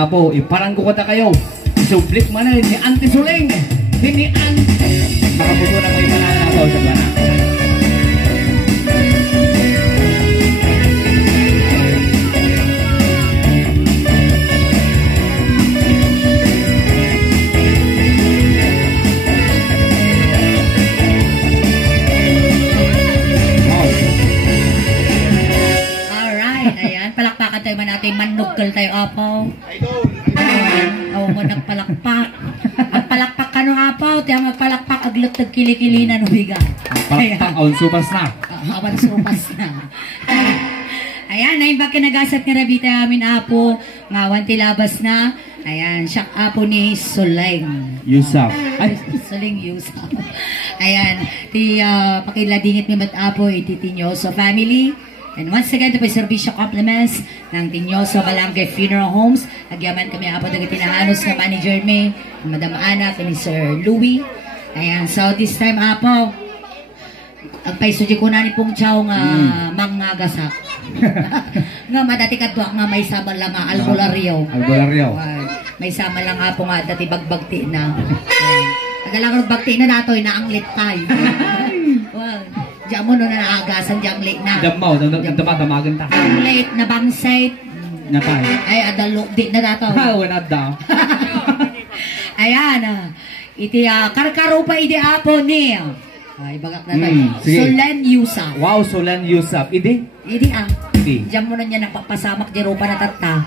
Apo, iparang ko kata kayo. Sublik man na ni Auntie Suling. Ni Auntie. Makaputo na kayo mananabaw sa bana. Tayo man natin manugkal tayo apaw. Oo mo nagpalakpak. Ang palakpak ka no apaw, tiya magpalakpak aglut nagkilikilinan ubigan. Palakpak awan supas na. Awan supas na. Ayan, nain ba kinagasat nga rabita amin apo, ngawan tilabas na. Ayan, siya apo ni Suling Yusuf. Ay, Suling Yusuf. Ayan, ti pakiladingit ni mat apo ititinyo family. And once again, ito po servisyo compliments ng Tinyoso Balangge Funeral Homes. Agyaman kami apo ng itinahanos na manager me, Madam Ana, ni Sir Louie. Ayan, so this time apo, ang paisuji ko na ni Pong Chow nga mangagasap. Nga madati kadwa nga may sama lang nga albularyo. Albularyo. May sama lang apo nga dati bagbagti na. Agalang bagbagti na natoy na ang litay. Diyan mo na naagasan, diyan late na. Damaw, damagan ta. Ang late na bangsite. Natay. Ay, adalo, di na dato. Ha, wala daw. Ayan, iti karkaro pa iti apo ni. Ay, bagak na tayo. Sulen Yusuf. Wow, Sulen Yusuf. Idi? Idi Idi. Diyan mo na niya napapasamak di ropa na tata.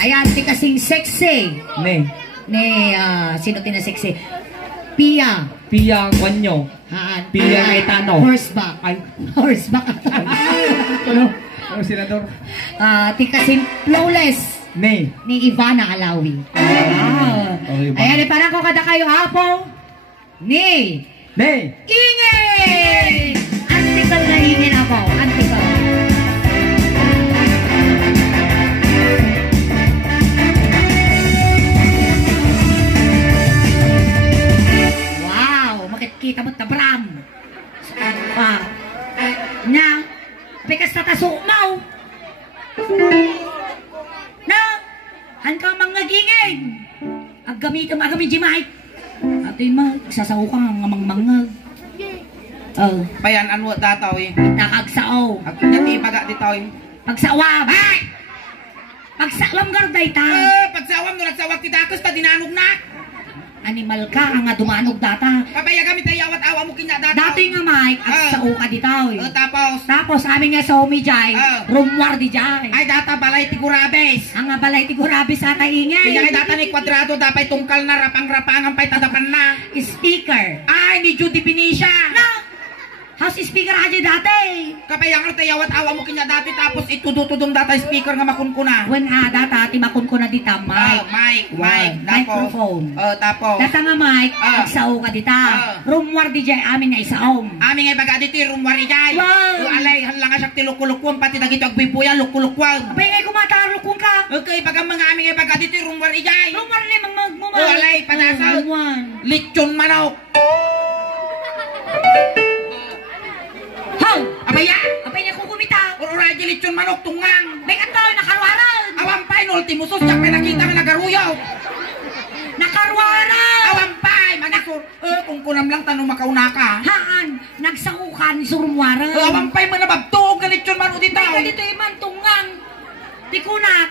Ayan, ti kasing sexy. Sino tinasexy? Pia Guanyo. Pia Gaetano. Horseback. Ay, horseback. Ano senador? Ti kasing flawless. Ni Ivana Alawi. Okay, ayan, parang ko kada kayo apo. Ingay! Antikal na ingin apo. Antikal. Kita mo tabram. Na, pikas na taso mau. Na, han ka mga gingin. Agamitin jimay. Ato'y sasaw ka nga mangmangag. Payan, ano dataw eh? Nakagsao. Ako nati baga ditaw eh. Pagsawam. Pagsawam garday ta. Pagsawam, nagsawag ti dakos ta dinanog na. Animal ka, nga dumanog data. Papaya kami tayo awat-awa mo kinya data. Dati nga Mike, at sa uka ditaw eh. Tapos amin nga sa umi jay, rumwar di jay. Ay data balay ti Gurabes. Ang balay ti Gurabes ata ingay. Kaya data ni kwadrado dapay tungkal na rapang-rapangan pay tadapan na. Speaker. Ay ni Judy Benicia. No. House speaker aja dati. Kapaya nga tayo awat-awa mo kinya dati tapos itudutudong data speaker nga makunkuna. Wen data ti makunkuna dita mic. Microphone. Tapos. Data nga mic, agsao ka dita. Rumwar di jay amin nga isaom. Amin nga baga dito rumwar di jay. Alay halang nga siya ti lukulukwang pati dagito agbibuya lukulukwang. Apay nga kumatarulukong ka. Okay, baga mga amin nga baga dito rumwar di jay. Rumwar ni magmumay. Alay panasa. Lechon manok. Abaya! Apay niya kukumita! Uraji lechon manok tungang! May katoy, nakarwaran! Awampay, ultimo sus, diyak may nakita nga nagaruyaw! Nakarwaran! Awampay! Manisur! Kung kunam lang tanong makauna ka! Haan! Nagsakukan, surumwaran! Awampay, manabagtog ka lechon manok dito! May ka dito iman, tungang! Tikunak!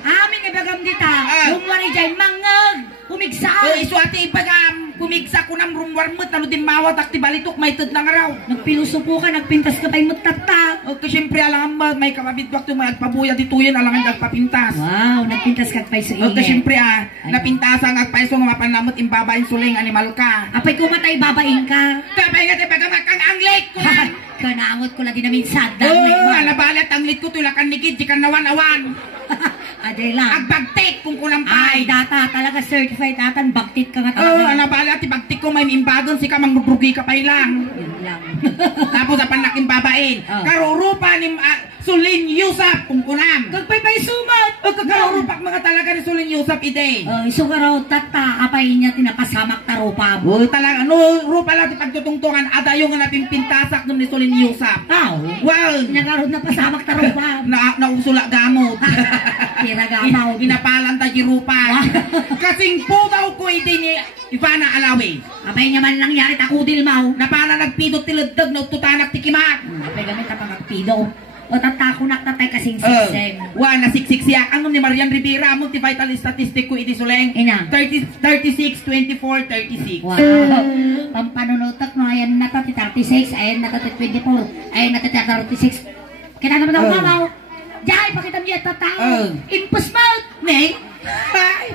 Amin ibagam dita! Rumwari dyan, mangag! Pumigsa! Isuati ibagam! Pumigsa ko ng rumwarmot, ano din mawat at tibalitok, may tad ng araw. Nagpiluso po ka, nagpintas ka pa'y matata. Okay, syempre, alang may kapabitwak ito, may agpabuya dito yan, alangan nagpapintas. Wow, nagpintas ka pa'y sa ingay. Okay, syempre, napintasan at paiso nga mapanamot, imbabain suling, animal ka. Apay kumatay, babaing ka. Kapay nga, tayo kang anglit ko yan. Kanaangot ko na din namin sad. Alabalat, anglit ko, tulakan nigid, di ka nawan-awan. Aday lang. Agbagtik kung kunampay. Ay, data talaga certified atan. Bagtit ka nga talaga. Anabala, tibagtik ko may imbagon, sika mangbrugi ka pa lang. Yan lang. Tapos apan nakin babain. Karurupa ni Suling Yusuf kung kunam. Kagpay-pay sumat. Kakarurupak mga talaga ni Suling Yusuf ide. Isugaraw tata, apay niya tinapasamak tarupa mo. Talaga, rupa lang pagtutungtungan, adayo nga napimpintasak nun ni Suling Yusuf. Well, nagarod na pasamak tarupa. Nausula gamot. ragamaw. Inapalan ta girupa. Kasing po daw ko iti ni Ivana Alawi. Apay niya man nangyari takudil maw. Napala nagpidot tiladdag na ututanak ti kimat. Apay gamit ang pagpido. O tatakunak tatay kasing siksem. Wana siksik siya. Ano ni Marian Rivera mo ti vital statistic ko iti suleng. Ina. 36, 24, 36. Wow. Pampanunutok no, ayan na to, 36, ayan na to, 24, ayan na to, 36. Kita naman ako mamaw. Diyan, pakita mo yung tatao. Impus mouth. Neng.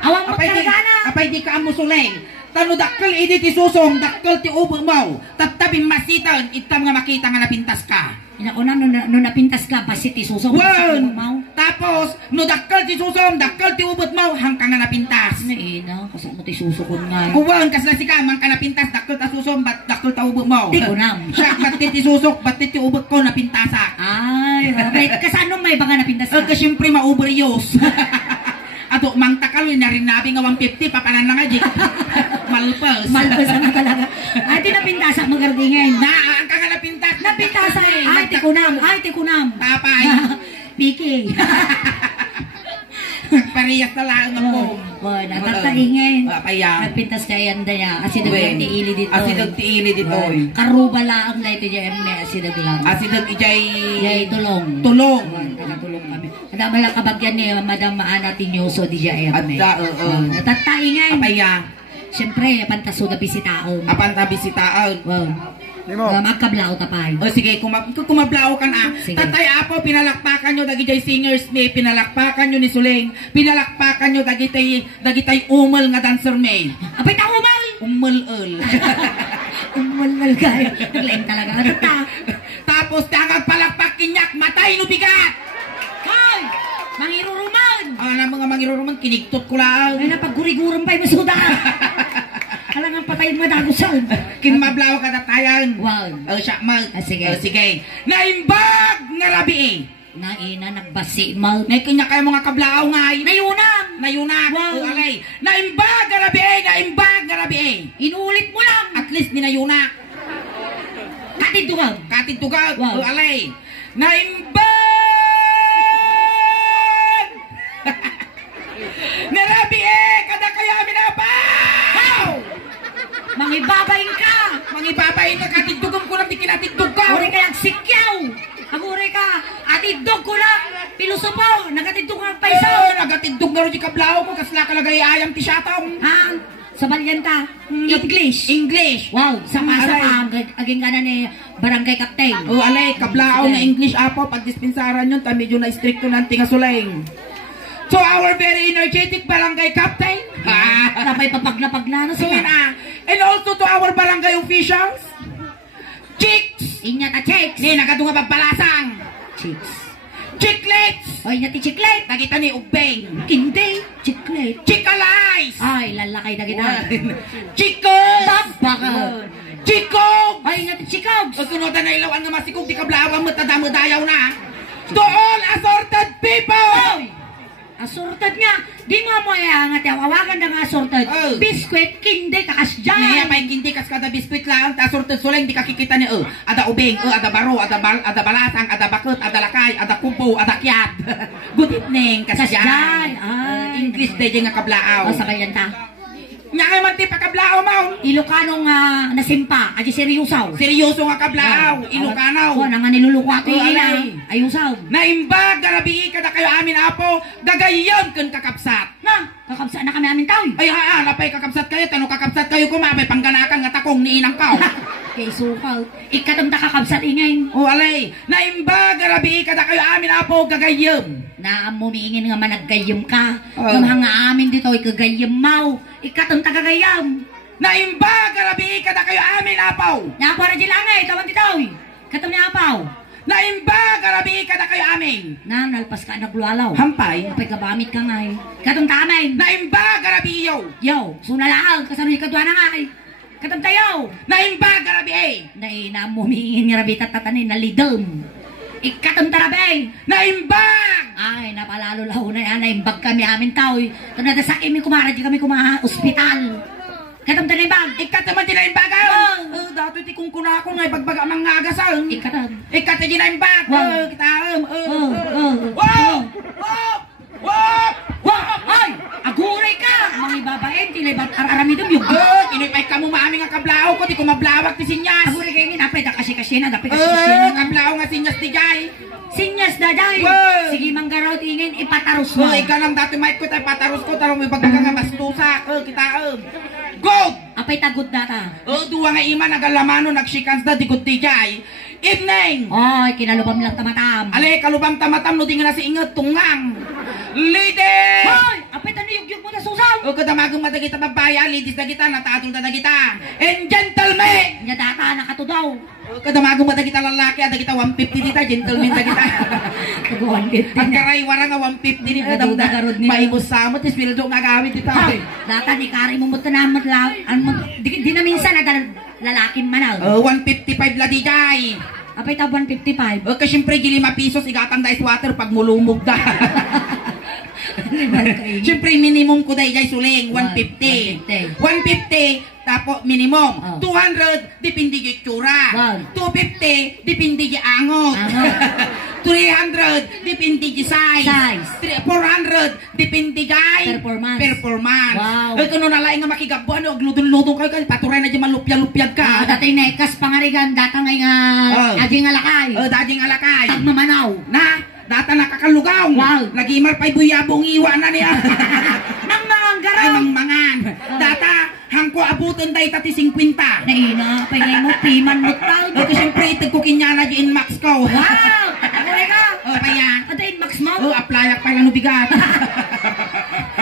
Awang mo talaga. Apay di ka amo suleng. Tano dakkel idi ti susong, dakkel ti ubo mo. Tatabing masitan, itam nga makita nga napintas ka. Inauna, no napintas ka, basit ti susong. Wan! Tapos, no dakkel ti susong, dakkel ti ubot mo, hangka nga napintas. Ina, kasama mo ti susukon nga. Kuwan, kasla si ka, mangka napintas, dakkel ta susong, dakkel ta ubot mo. Di ko nam. Siya, batit ti susok, batit ti ubot ko, napintasa. Ay, kasano may baka napintas ka? Siyempre, mauberyos. Ato, mang takal, na rin nabi nga 150, papanan na nga, Jik. Malpas. Malpas na talaga. Ay, tinapintasa magardingin. Ang ka nga napintas. Napintasa eh. Ay, tikunam. Tapay. Piki. Parehas na lang ako. Well, natataingin. Papaya. Nagpintas kaya yanda niya. Asidog yung tiili dito. Asidog tiili dito. Karubala ang laito niya. Asidog lang. Asidog ijay... Ijay tulong. Tulong. Tagatulong kami. Madama lang kabagyan ni Madam Maana Tinyoso di jay kami. Natataingin. Papaya. Siyempre, pantaso na bisitaon. Apanta bisitaon. Wow. Magkablaw tapay. O sige, kumablaw ka na. Sige. Tatay Apo, pinalakpakan nyo dagitay singers may, pinalakpakan nyo ni Suling, pinalakpakan nyo dagitay umal nga dancer may. Apay ta umal! Umal-ul. Umal kaya. Naglaim talaga. Ano ta? Tapos tangag palakpak kinyak, matay no bigat. Hoy! Mangiruruman! Na mga mangiruruman, kinigtot ko lang. Ay napagurigurum pa'y masuda. Alang ang patay mo dagusan. Kinmablaw ka tatayan. Wow. Siya, mag. Sige. Sige. Naimbag nga rabi eh. Naina, nagbasi, mal. May kanya kayo mga kablao nga eh. Nayunam! Nayunak. Wow. Alay. Naimbag nga rabi eh. Naimbag nga rabi eh. Inulit mo lang. At least ninayunak. Katidugag. Katidugag. Wow. Alay. Naimbag! Narabi eh. Kada kaya minabaw! Mangibabayin ka! Mangibabayin ka. Katidugam ko lang di kinatidug ka. Uri ka lang sikyaw! Aguri ka! Atidog ko lang! Pilusupo! Nagatidog ang paisaw! Nagatidug na rin yung kablao ko. Kasla ka lagay ayam ti siyataw. Ha? Sa Balyanta? English? English. Wow! Sama-sama aging ka na ni Barangay Captain. Alay, kablao na English Apo. Pag dispensaran yun, medyo na stricto ng tingasuleng. So our very energetic barangay captain. Napay papagna-pagnano So siya. and also to our barangay officials. Chicks. Inya ta chicks. Ni nagatunga pagbalasang. Chicks. Chiclets. O inya ti chiclet. Nakita ni Ubeng. Hindi. Chiclet. Chicalize. Ay, lalakay na kita. Chicos. Tabakan. Chikog. Ay, inya ti chikogs. O sunodan na ilawan nga masikog. Di kablawan mo tadamudayaw na. To all assorted people. Asorted nga. Di nga mo nga awagan na nga asorted. Biskwit, kindi, kakasdyan. Ngayon pa yung hindi kas kada biskuit lang. Assorted suleng di kakikita ni ada ubeng, ada baro, ada balasang, ada bakot, ada lakay, ada kupo, ada kiat. Good evening, kasdyan. English day nga kablaaw. O, sabay yan ta. Nga nga man ti pakablaaw mo. Ilocano nga nasimpa. Adi seryosaw. Seryoso nga kablaaw. Ilocanaw. O, nga niluluko ako yung Alay. ayusaw. Naimbag, garabii ka na kayo amin apo. Gagayon kung kakapsat. Na, kakabsaan na kami amin tao. Ay napay kakapsat kayo. Tanong kakapsat kayo kumabay pangganakan nga takong niinang kao. Kay sukaw. Ikatamta kakabsat ingay. O alay. Naimbag, garabii ka na kayo amin apo. Gagayon. Na mumiingin nga managgayam ka. Nga amin dito, ikagayam mau. Ikatamta kagayam. Naimbag, garabii ka na kayo amin apo. Napara dilangay, tawan dito. Katam niya apaw. Naimbag, garabii ka na kayo amin. Na, nalpas ka naglualaw. Hampay. Kapay kabamit ka nga eh. Katamta amin. Naimbag, garabii yo. Yo, sunalaang, kasano yung kadwa na nga eh. Katamta yo. Naimbag, garabii. Na mumiingin nga rabi tatatanin na lidom. Ikatamta rabi. Naimbag. Ay, napalalo lao na yan. Naimbag kami amin tao. Tanada sa imi kumara, di kami ospital. Katamta na imbag. Ikataman din na imbagaw. Dato iti kung kuna ako nga ibagbaga mga agasang. Ikatam. Ikata din na imbag. Wow. Kita. Oh. Wow! Wow! Wow! ti sinyas. Aguri kayo napay da kasi na, dapay kasi na. Kablao nga sinyas ti jay. Sinyas daday. Wow. Sige manggarot ingin ipataros mo. Ikaw nang dati mic ko tayo pataros ko tarong may bagay nga bastusa. Kita Go! Apay tagod data. Duwa nga ima nagalamano nagsikans da digod ti jay. Evening. Oy, kinalubam lang tamatam. Ale kalubang tamatam no tingin na si ingat tungang. Ladies! Hoy, apay tanu yugyug mo na susaw. Kadamagang madagita babaya, ladies na kita, natatong na kita. And gentlemen! Nya data nakatudaw. Kadamagang madagita lalaki, ada kita 150 dita, gentlemen na kita. Taguan kit. Ang karaywa nga 150 ni Naduda karod niya. maibos samot, is pildo nga gawin dita. Data ni kari mo mo tanamat lang. Di na minsan aga lalaking manaw. 155 la di jay. Apay ta 155. Kasi syempre gili mapisos, igatang da is water pag mulumog da. Syempre minimum ko dahil jay suling 150. 150 tapo minimum 200 dipindi gi tsura. 250 dipindi gi angot. 300 dipindi gi size. 400 dipindi jay performance. Wow. Kuno nalaing nga makigabo ano agludon-ludon kayo kan paturay na di malupya-lupyag ka. Dati nekas pangarigan data ngay nga ading alakay. Dading alakay. Tagmamanaw. Na data nakakalugaw. Wow. Nagimar pa'y buyabong iwanan niya. Nang mga garaw. Ay, mangan. Data, hangko abutin day tati 50. Naina, pagay mo, piman mo tao. Ito siyempre, itag ko kinyana di inmax ko. Wow! Agulay ka! Paya. Ito inmax mo? Applyak pa lang bigat.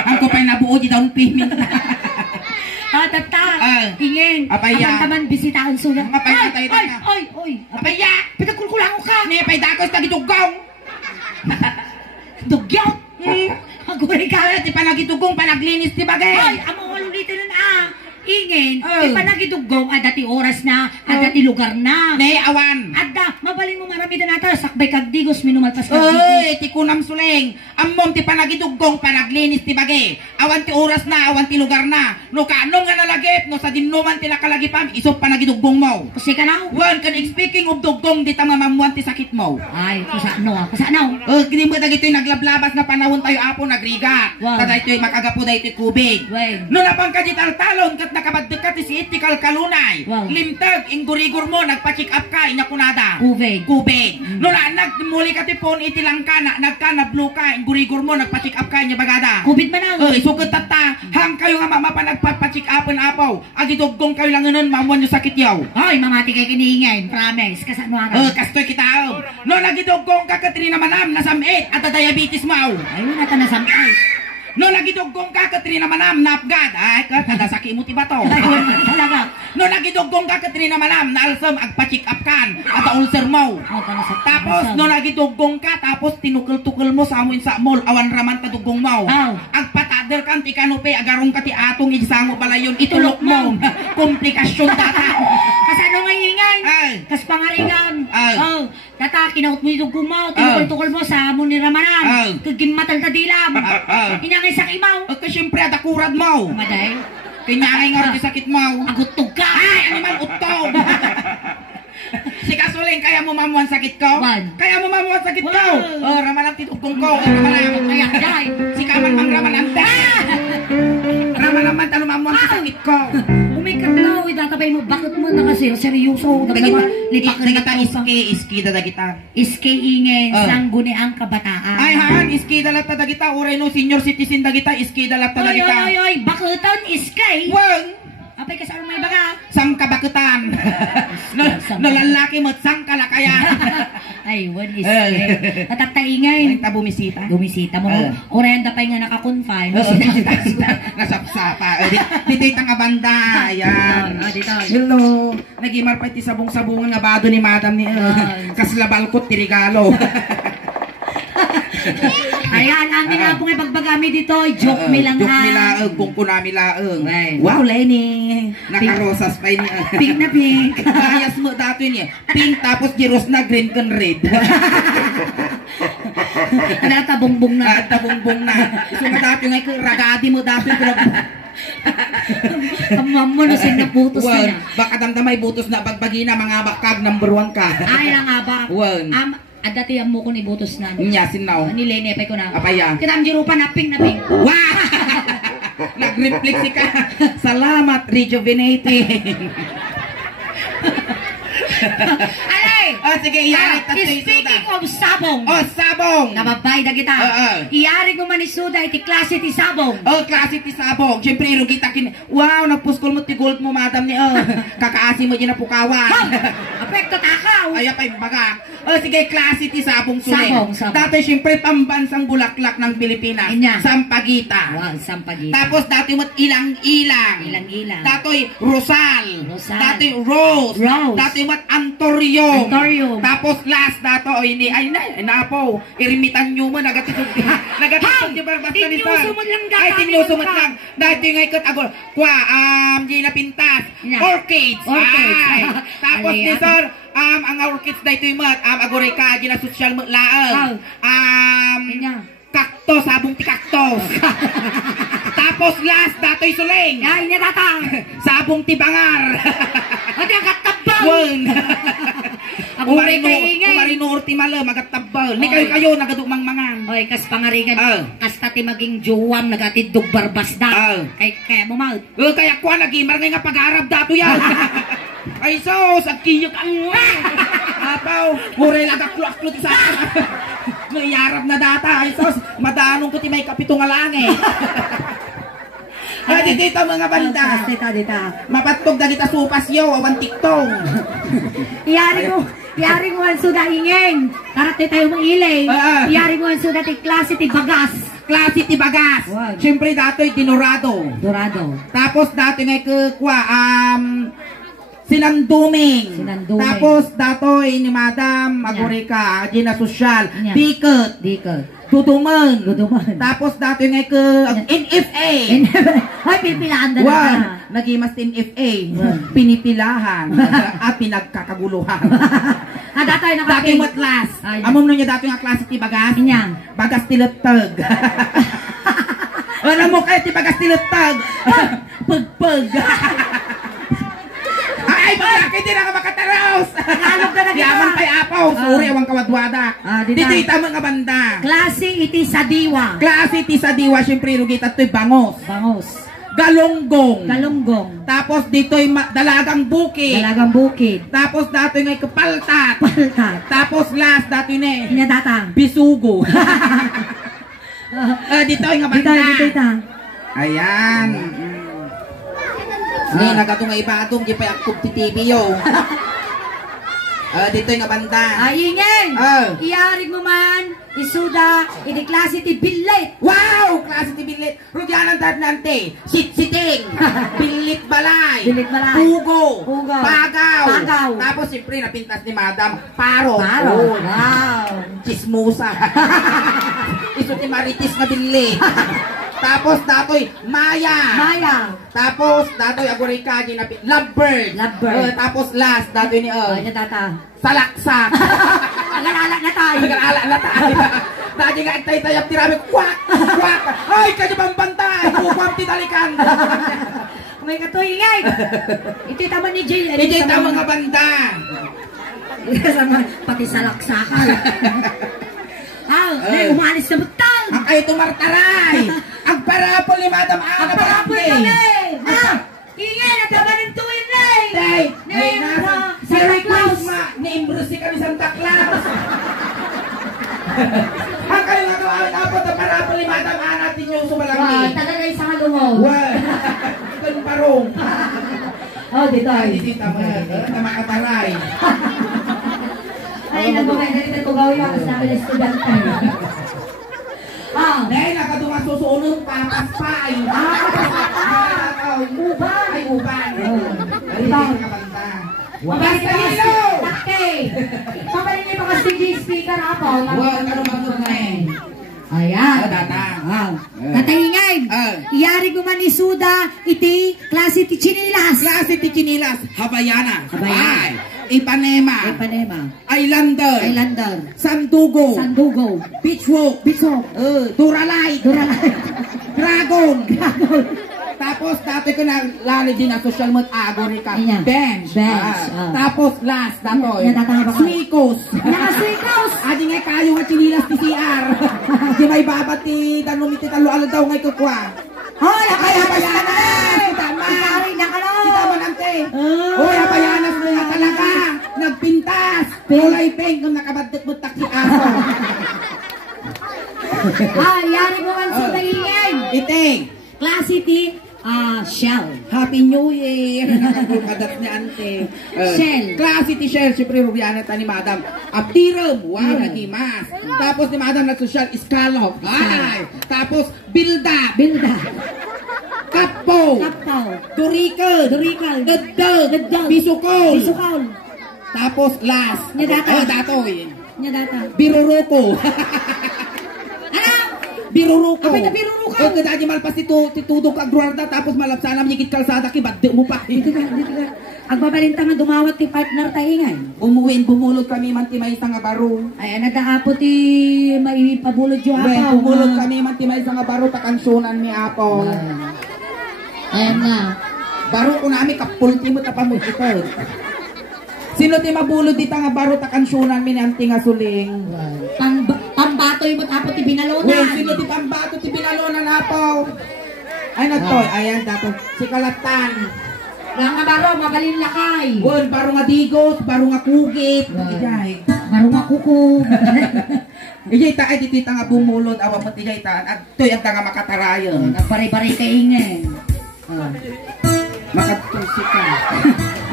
Hangko pa'y nabuo di down payment. Tata, ingin. Apaya. Taman bisitahan suya. Apaya, tayo. Oy. Apaya. Pitakulkulang ko ka. Ne, pa'y dakos tagituggaw. Dugyaw. Agulay ka. Kaya di pa nagitugong panaglinis di bagay. Ay, amo ulo dito nun ingin. Ay. Di pa nagidugong, adati oras na, adati lugar na. Ne, awan. Adda, mabaling mo marami na nato, sakbay kagdigos, minumalpas kagdigos. Oy, ti kunam suling. Ammom ti panagidugong panaglinis ti bagay. Awan ti oras na, awan ti lugar na. No kanong nga nalagip, no sa dinuman ti nakalagipam, isop panagidugong mo. Kasi ka na? Wan, kan speaking of dugong, di tamamuan ti sakit mo. Ay, kusano? Gini mo dagito'y naglablabas na panahon tayo apo nagriga. Wow. Tada ito'y makagapo da ito'y kubig. Wow. No napang kajital-talon, kat nakabaddag ka ti si itikal kalunay. Wow. Limtag, ingurigor mo, nagpa-check up ka, inyakunada. Kubig. No na, nagmuli ka ti pon, itilang ka, nagka-nablo ka, ingurigor mo, nagpa-check up ka, inyabagada. Kubit man ako. Sugat tata, hang kayo nga mama pa nagpa-check upin apaw. Agidugong kayo lang nun, mamuan yung sakit yaw. Ay, mamati kay kinihingay. Promise. Kasano ara? Kastoy kita no nagidugong ka Katrina Manam nasamit at diabetes mo. Ay, nata na samay. No nagidugong ka Katrina Manam napgad. Ay, kada sakit mo ti bato. Ay, wala talaga. No nagidugong ka Katrina Manam nalsam agpa-check up kan at ulcer mo. Tapos no nagidugong ka tapos tinukol-tukol mo sa amin sa mall awan raman ta dugong mo. Agpatader kan ti kanupe agarong ka ti atong isango balayon itulok mo. Komplikasyon tata. Kasano nga hingay? Ay. Kas pangarigan. Ay. Oh, tata kinaut mo yung gumaw, tinukol-tukol mo sa amon ni Ramanan. Ay. Kagimatal ka dilam. Ay. Inyangay sa kimaw. Kasi syempre ada kurad mo. Maday. Kanyangay nga rin sakit mo. Agutog ka. Ay, ano man utog. Si Kasuling, kaya mo mamuhan sakit ko? Wan. Kaya mo mamuhan sakit ko? Wow. Ramalang titugong ko. Ramalang. Kaya day. Si Kaman mang ramalang. Ramalang man talo mamuhan sa sakit ko. Umikat daw, itatapay mo. Bakit mo na kasi seryoso? Dagita iski dagita. Iske ingay sang guni ang kabataan. Ay han, iski dalata dagita. Uray no senior citizen dagita, iski dalata dagita. Oy, bakutan iskay. Wang. Apay ka sa may baga. Sang kabakutan. No lalaki mo sang kalakaya. Ay, one iskay. Tataktaingay. Ay ta bumisita. Gumisita mo. Oray ang dapay nga naka-confine. Nasapsapa. Dito itang banda. Ayan. Dito. Hello. Nagimar pa iti sabong-sabungan nga bado ni madam ni kaslabalkot ti regalo. Ayan, ang ginapong ipagbagami dito, joke me lang Joke ha. nila, kung kunami laeng. Right. Wow, Lenny. Nakarosas pa yun. Pink na pink. Ayas mo dato niya. Pink tapos giros na green kan red. Tabong-bong na. Tabong-bong na. So nga dato nga ragadi mo dato. Kamam mo na sinaputos na niya. Baka damdamay butos na bagbagi na mga bakag number 1 ka. Ay lang nga ba? Wan. Adati ang mo ko ni butos na. Nyasin na. Ni Lene, apay ko na. Apaya. Kita ang jirupa na pink na pink. Wow! Nag-reflex ka. Salamat, rejuvenating. Alay! Sige, iyarig ta sa isuda. Speaking of sabong. Oh, sabong. Nababay na kita. Iyarig mo man isuda iti klase ti sabong. Oh, klase ti sabong. Siyempre, rugita kin. Wow, nagpuskol mo ti gold mo, madam ni. Kakaasi mo din na pukawan. Apekto takaw. Ay, apay, baga. Sige, klase ti sabong suling. Sabong. Dati, siyempre, pambansang bulaklak ng Pilipinas. Inya. Sampagita. Wow, sampagita. Tapos, dati mo ilang-ilang. Ilang-ilang. Dato'y Rosal. Rosal. Dato'y Rose. Rose. Dato'y mat Antorium. Antorium. Tapos, last, dato, napo, irimitan nyo mo, nagatitog di ba, basta ni Sir. Tinyusumot lang dati. Ay, tinyusumot lang. Dati nga ikot agol. Di na pintas. Yeah. Orchids. Orchids. Ay. Tapos Ano ni yan? Sir, ang orchids na ito'y mat, agoray ka, di na social mo laang. Inya. Kaktos, sabong ti kaktos. Tapos last, dato'y suling. Ay, natatang. Sabong ti bangar. Ate, ang katabang. Wen. Ang uray kay ingay. Marinor ti malam, agatabal. Ni kayo nagadumang mangan. Oy, kas pangarigan. Ah. Kas tati maging juwam, nagatidog barbas da. Ah. Kaya mo maut. Kaya kuha, nagimar nga pag-arab dato yan. Ay sos, agkiyok ang apaw. Muray lagak-klok sa Ngayarap na data. Ay sos, madanong ko ti may kapitong alange. Ay, dito mga banda. Dita. Mapatog na kita supas yo, awan tiktong. Iyari mo ang suda ingeng. Karate tayo mong ilay. Iyari mo ang suda ti klase ti bagas. Klase ti bagas. Wow. Siyempre dato'y dinurado. Dorado. Tapos dati ngay kukwa, sinanduming. Sinanduming. Tapos dato'y ni Madam Agorika, Gina Social. Nya. Dikit. Tutuman. Tapos dati ngay NFA. Hoy, pipilaan na Wow. na. Nagimas NFA. Pinipilahan. At pinagkakaguluhan. Datay na Dati matlas. Ay. Amom nun niya dati nga klase ti bagas. Inyang. Bagas tilutag. Ano mo kayo ti bagas tilutag? Pagpag. Ay, bakit di na ka makataraos? Tagalog ka na kita. Yaman kay Apaw. Suri, awang kawadwada. Dita. Dito itama nga banda. Klase iti sa diwa. Klase ti sa diwa, syempre rugita to'y bangos. Bangos. Galonggong. Galunggong. Tapos dito'y dalagang bukid. Dalagang bukid. Tapos dato'y ngay kapaltat. Paltat. Tapos last dato'y ne. Inadatang. Bisugo. Dito'y nga banda. Dito. Ayan. Ni nagatong ibadong di pa yakub ti TV yo. Dito'y nga banda. Ayingen. Ah. Iyarig mo man. Isuda. Ini klase ti billet. Wow! Klase ti bilit. Rugyanan dad nante. Sit-siting. Bilit balay. Bilit balay. Pugo. Pugo. Pagaw. Pagaw. Tapos siyempre napintas ni Madam. Paro. Paro. Oh. Wow. Chismusa. Iso ti maritis nga bilit. Tapos dato'y Maya. Maya. Tapos dato'y agorika di napin. Lovebird. Lovebird. Tapos last dato'y ni Inadata. Salaksak. Agalala na tayo. Nag-aala na tayo. Dati nga itay-tayap tirami. Kwak! Kwak! Ay, kanya bang bantay! Kukwam titalikan! May katuingay. Ito yung tama ni Jill. Ito yung tama nga banda. Pati salaksakan. Umalis na butang. Ang kayo tumartaray. Ang parapol ni Madam Ana. Ang parapol kami. Ingay, nataba ng tuwin na eh. Day! Nay, nasa Santa Claus. Ni-imbrus ka ni Santa Claus. Ang kayo nga gawin apat ang parapol ni Madam Ana. Tinyo sumalangin. Tagal na isang alungog. Wow! Ito yung parong. Dito. Ay, hindi tama. Na makataray. Ay, nagmamay na rin ko gawin ako sa akin na estudyante. Dahil nakadungan susunod, papaspay. Uban. Ay, uban. Ay, Ito. hindi ka banta. Mabalik Basta ka nilo! Takte! Pabalik niyo mga CG speaker ako. Huwag ka naman kumain. Ayan. Data. Wow. Katahingay. Iyari ko man isuda iti klase ti chinilas. Klase ti Chinilas, Habayanas. Habayanas. Ay, Ipanema. Islander. Sandugo. Beachwalk. Duralay. Dragon. Tapos dati ko na lali din na social mood agorika. Ayan. Bench. Tapos last dato. Natatanga ba ka? Suikos. Nakaswikos. Adi nga kayo nga Chinilas PCR. Di may babat ti tanong iti talo ala daw ngay kukwa. Hoy, Ay, Habayanas! Tama! Sorry na ka no. Kita man ante. Hoy, Habayanas mo nga talaga. Kulay pink kung nakabadot-butak si aso. Yari mo man sa bagingin. Iting. Classity, Shell. Happy New Year! Nakadat ni ante. Shell. Classy ti Shell. Siyempre, rubiana ta ni Madam. Aptirum. Wow, nagimas. Tapos ni Madam na social, Scallop. Ay! Tapos, Bilda. Bilda. Kapo. Kapaw. Durikal. Durikal. Daddag. Daddag. Bisukol. Bisukol. Tapos, last. Nyadatoy. Datoy. Nyadata. Biruruko. Ano? Biruruko. Apay na biruruko. O kadagi malpas titudok ka gruarda tapos malapsana nyikit kalsada ki badde mo pa. Dito ka. Ang babalinta nga dumawat ti partner taingan. Bumulod kami man ti may isang nga baro. Ay, nagkaapo ti maipabulod yung Well, apaw. bumulod kami man ti may isang nga baro takansunan ni Apo. Ayan na. Baro ko nami kapulti mo tapamod ito. Sino ti mabulod dita nga baro takansunan mi ni anti nga suling. Pambatoy mo't apo ti binalunan. Well, sino ti pambato ti binalunan Apo? Ay natoy, ayan dato si Kalatan. Nga nga baro, mabalin lakay. Well, baro nga digos, baro nga kugit. Wow. Ijay. Baro nga kuko. Ijay ta ay dito nga bumulod awa mo ti jay ta. Agtoy ang nga makatarayon. Nagbaray-baray kaingin. Makatusi ka.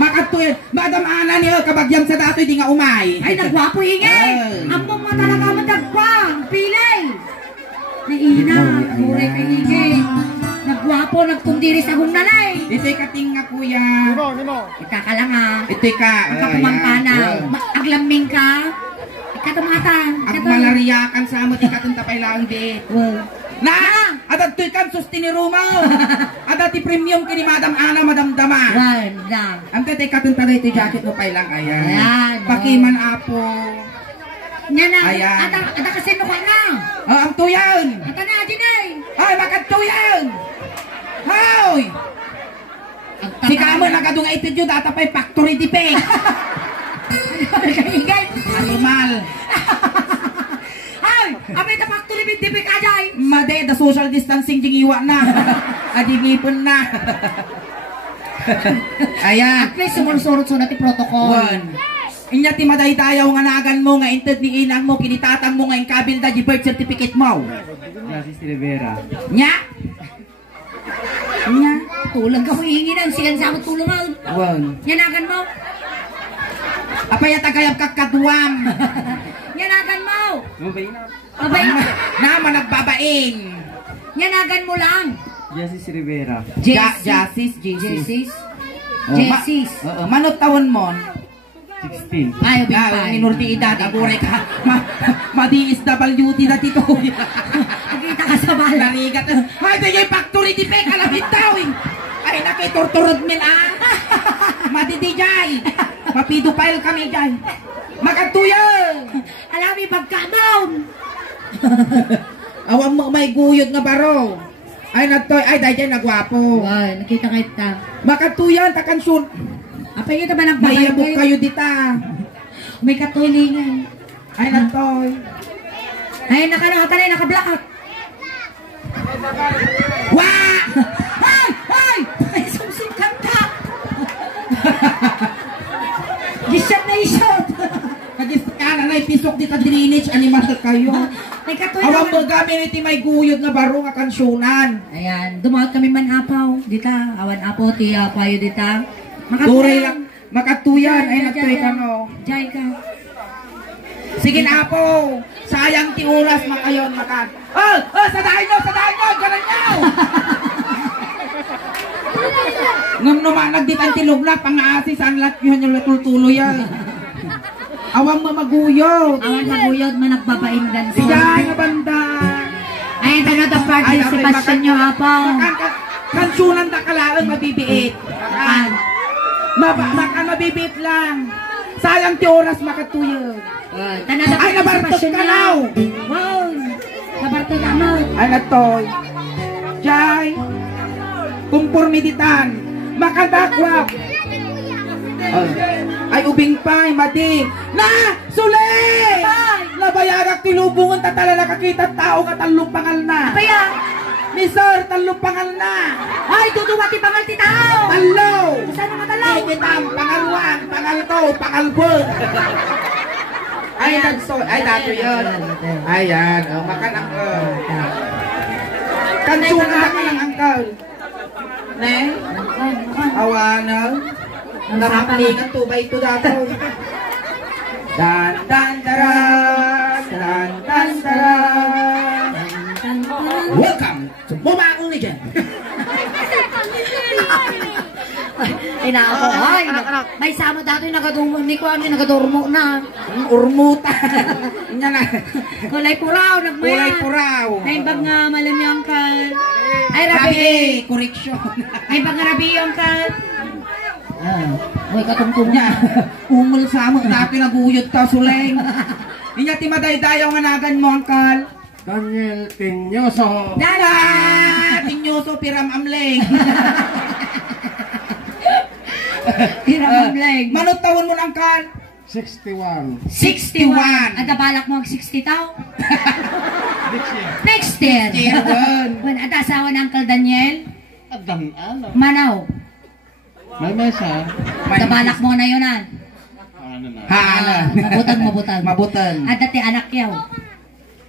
Makatuy. Madam Ana niyo kabagyam sa datoy di nga umay. Ay, nagwapo ingin. Among mo talaga madagwang. Pilay. Naina, muray kaingin. Nagwapo, nagtundiri sa hong nanay. Ito'y kating nga kuya. Ikakalang ha. Ito'y ka. Agkapumampanaw. Aglaming ka. Ikatamatan. Ang malariyakan sa amot ikatuntapay lang di. Na! Adat to'y kan sustiniruma. Adat ti premium kini Madam Ana madamdama. Wala. Ang tetay katuntapay iti jacket mo pay lang ayan. Ayan. Pakiman Apo. Nya na. Ayan. Ata kasi no ka na. Ang tuyan. Ata na din ay. Ay, makatuyan. Hoy! Si Kamo nakadunga itid yun, data pa'y factory di pay. Kaingay. Animal. Ay, abay na factory bindipik ajay. Made, the social distancing jingiwa na. Adingipon na. Ayan. At least sumursurot sa natin protocol. One. Inya ti madaydayaw nga nagan mo nga inted ni inang mo kinitatang mo nga yung kabilda di birth certificate mo. Si Rivera. Nya? Nya? Tulang ka huinginan. Siyan sa mo tulungan. One. Yanagan mo. Apay atagayab kakadwam. Yanagan mo. Mabay na. Abay. Naman nagbabaing. Yanagan mo lang. Si Rivera. Jasis. Jessis. Jessis. Manot tawon mo. 16. Ay, ubing Minurti edad, aguray ka. Madiis WD na dito. Nakita ka sa bala. Narigat. Ay, di yung factory di pek. Alamit daw. Ay, nakiturturod min Madidi jay. Mapido file kami jay. Magatuyan. Alami pagkamaon. Awang mo may guyod nga baro. Ay, nagtoy. Ay, dahil nagwapo. Wow, nakita kita. Makatuyan, takansun. Apay kita ba ng Mayabok kayo dita. May katulingan. Ay, nagtoy. Ay, naka-blackout. Wah! Ay! Ay! Ay, sumsikan ka! Gisyan na isot! Kagistakan, anay pisok dita drainage, animal kayo. May katuloy Awang mo gamin iti may guyod na baro nga kansunan. Ayan, dumawat kami man apaw. Dita, awan apo, tiya, payo dita. Turay lang, makatuyan, ay nagtuloy ka no. Jay ka. Sige na po, sayang ti oras makayon makan. Sadahin nyo, ganan nyo! Ngam naman, nagditan tilog na, pang-aasi, saan lahat yun yung natultulo yan. Awang mamaguyod. Awan maguyod, managbabain dan sa. Siyay nga banda. Ayan, another participation nyo, apaw. Kansunan da kalaang mabibiit. Mabibiit lang. Sayang ti oras makatuyod. Another Ay, nabartos participation ka nyo. now. Wow! Nabartos ka mo. Ay, natoy. Jai. Kumpurmiditan. Makadakwak. Ay, ubing pay, madi. Na! Suli! Nabayarak tilubungan tatala nakakita tao nga talupangal na. Kaya, Ni Sir, talupangal na. ay, duduwati pangal ti tao. Talo! Saan mga talaw? Ikitam, pangalwan, pangalto, pangalbun. Ay, ay, dato yun. Ayan, makan uncle. Kansunan na ka lang uncle. Ne? Awanal. Naraklingan tubay ito dato. Dan dan daran, dan dan daran. Welcome to Bumang Legend. Ako, ay, may sama dati nakadurmo, ni ko ani nakadurmo na. Urmuta. Nya na. Kulay puraw, nagmayan. Kulay puraw. Ay, bag nga malam yung kal. Ay, rabi. Rabi, correction. Ay, bag nga rabi yung kal. Uy, katungtong Nya, umul sa mo, dati naguyod ka, suleng. Inya timaday-dayaw nga nagan mo, angkal. Daniel Tinyoso. Dala! Tinyoso, piram amleng. Hiram leg. Manot tawon mo, angkal? 61. 61. At balak mo ang 60 tao? Next year. When at asawa ng Uncle Daniel? Adam, ano? Manaw. May mesa. Balak mo na yun, an? Ano na? Hala. Mabutan. Mabutan. At dati anak yaw.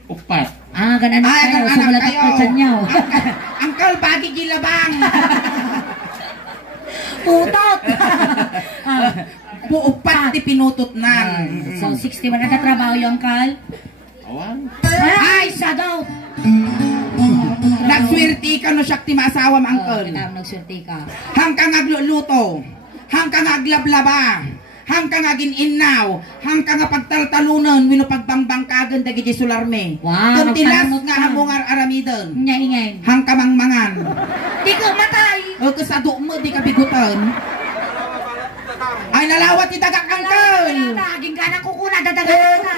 Upat. Ganan na kayo. Sumulat kayo. ako sa nyaw. Angkal, bagi gilabang. Putot. Upat di pinutot na. So, 61 na trabaho yung Uncle? Awan. Ay, sadot. Nagswerte ka no siya ti maasawa mo, angkal. Kita nagsurti ka. Hangkang agluluto, hangkang aglablaba, hangkang agin innaw, hangkang pagtaltalunan, wino pagbangbang kagan dagi sularme. Wow, Kuntilas magtanong nga ka. hamungar aramidon. Ingay. Hangkang mangmangan. Di ko matay. O kasado mo, di ka bigutan. Ay nalawat ti dagak angkal. Aging gana ko kuna, dadagan na.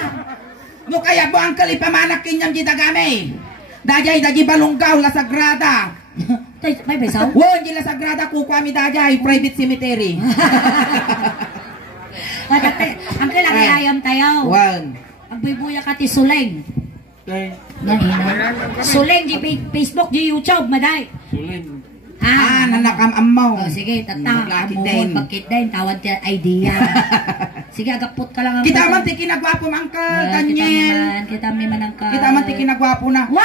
No kaya po angkal ipamanak kinyam di dagame. Dajay balunggaw la sagrada. May besaw? Won di la sagrada kukwami dajay private cemetery. Ang kailangan ayam tayo. Won. Ang buibuya ka ti Suleng. Okay. Suleng di Facebook, di YouTube, maday. Suling. Nanakam amaw. Sige, tata. Maglakit Amumon, din. bakit din. Tawad ka idea. Sige, agapot ka lang. Kita man ti kinagwapo angkal, Daniel. Kita man ang ka. Kita man ti kinagwapo na. Wow!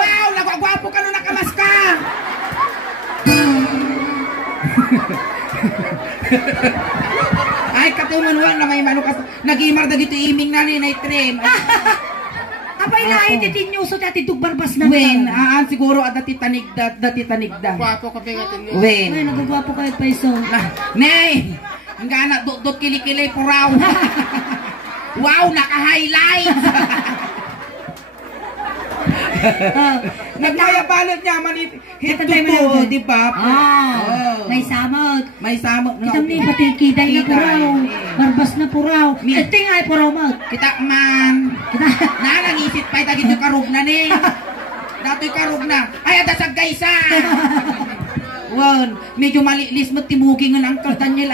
Wow, nagwagwapo ka no nakamas ka. Ay katumunuan na may manok nagimar dagito iming na ni trim. Apay na ay titinyoso dati tugbarbas na. Wen, siguro at dati tanigda. Gwapo ka pingatin niyo. Wen. Ay, nagagwapo kayo pa iso. Nay, ang gana, dot kilikili puraw. Wow, naka-highlight. Nagmaya balot niya, manit. Hito po, di ba? May samot. May samot. Kita ni pati kiday na puraw. Barbas na puraw. Ito nga ay puraw mo. Kita man. Nanangisit pa ita gito karug na ni. Dato'y karug na. Ay, ada sa gaysa. Wan, medyo malilis mo timugi ng Uncle Daniel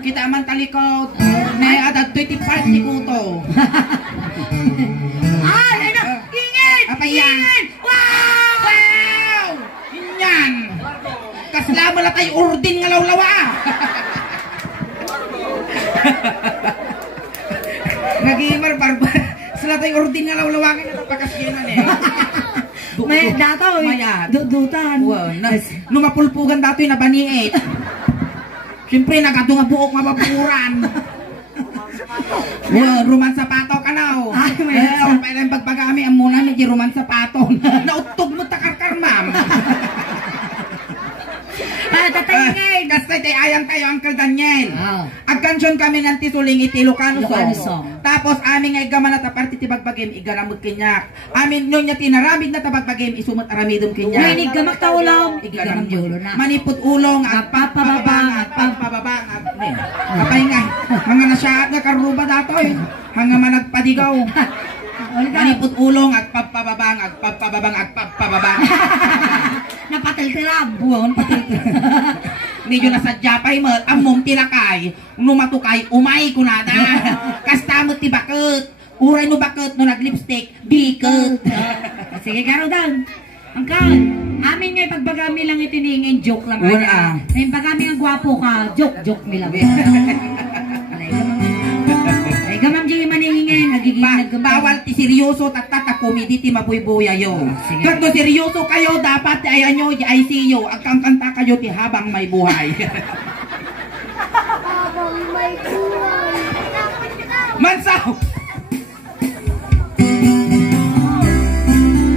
Kita man talikod. Nay, ada 20 part ni Kuto. Ingin! Apa yan? Wow! Wow! Yan! Kaslama na tayo urdin nga lawlawa. Nagimar barbar. Sila tayo urdin nga lawlawa nga napakasyanan May dato, dudutan. Lumapulpugan dato yung nabaniit. Siyempre, nagadunga buok mapapuran. Ruman sapato ka na o. Pwede yung pagpagami ang muna ni Ruman sapato. Nautog mo takarkar, ma'am. Tatayingin. Kasi tayo ayang tayo, Uncle Daniel. Agkansyon kami ng tituling Ilocano song. Tapos aming ay gaman na taparti tibagbagim, igaramod kinyak. Amin nyo niya tinaramid na tabagbagim, isumot aramidom kinyak. May gamak taulong. Igaram julo na. Manipot ulong at pagpababang at pagpababang at kapay nga. Mga nasyaat nga karuba datoy. Hanga managpadigaw. Manipot ulong at pagpababang at pagpababang at pagpababang. Napatil-tilam. Buwan, patil-tilam. Medyo nasadya pa mo, among tilakay, numatukay, umay kunada. Kastamot ti bakit. Uray no bakit no nag-lipstick, bikot. Sige, garo down. Angkal, amin nga pagbagami lang itiningin, joke lang. Wala. Ay, pagami ang gwapo ka, joke nila. Ay, gamam dyan yung maningin. bawal ti seryoso tatata comedy ti mabuybuyayo. Sige. Kung seryoso kayo dapat ti ayan nyo di ICU agkang kanta kayo ti habang may buhay. Mansaw!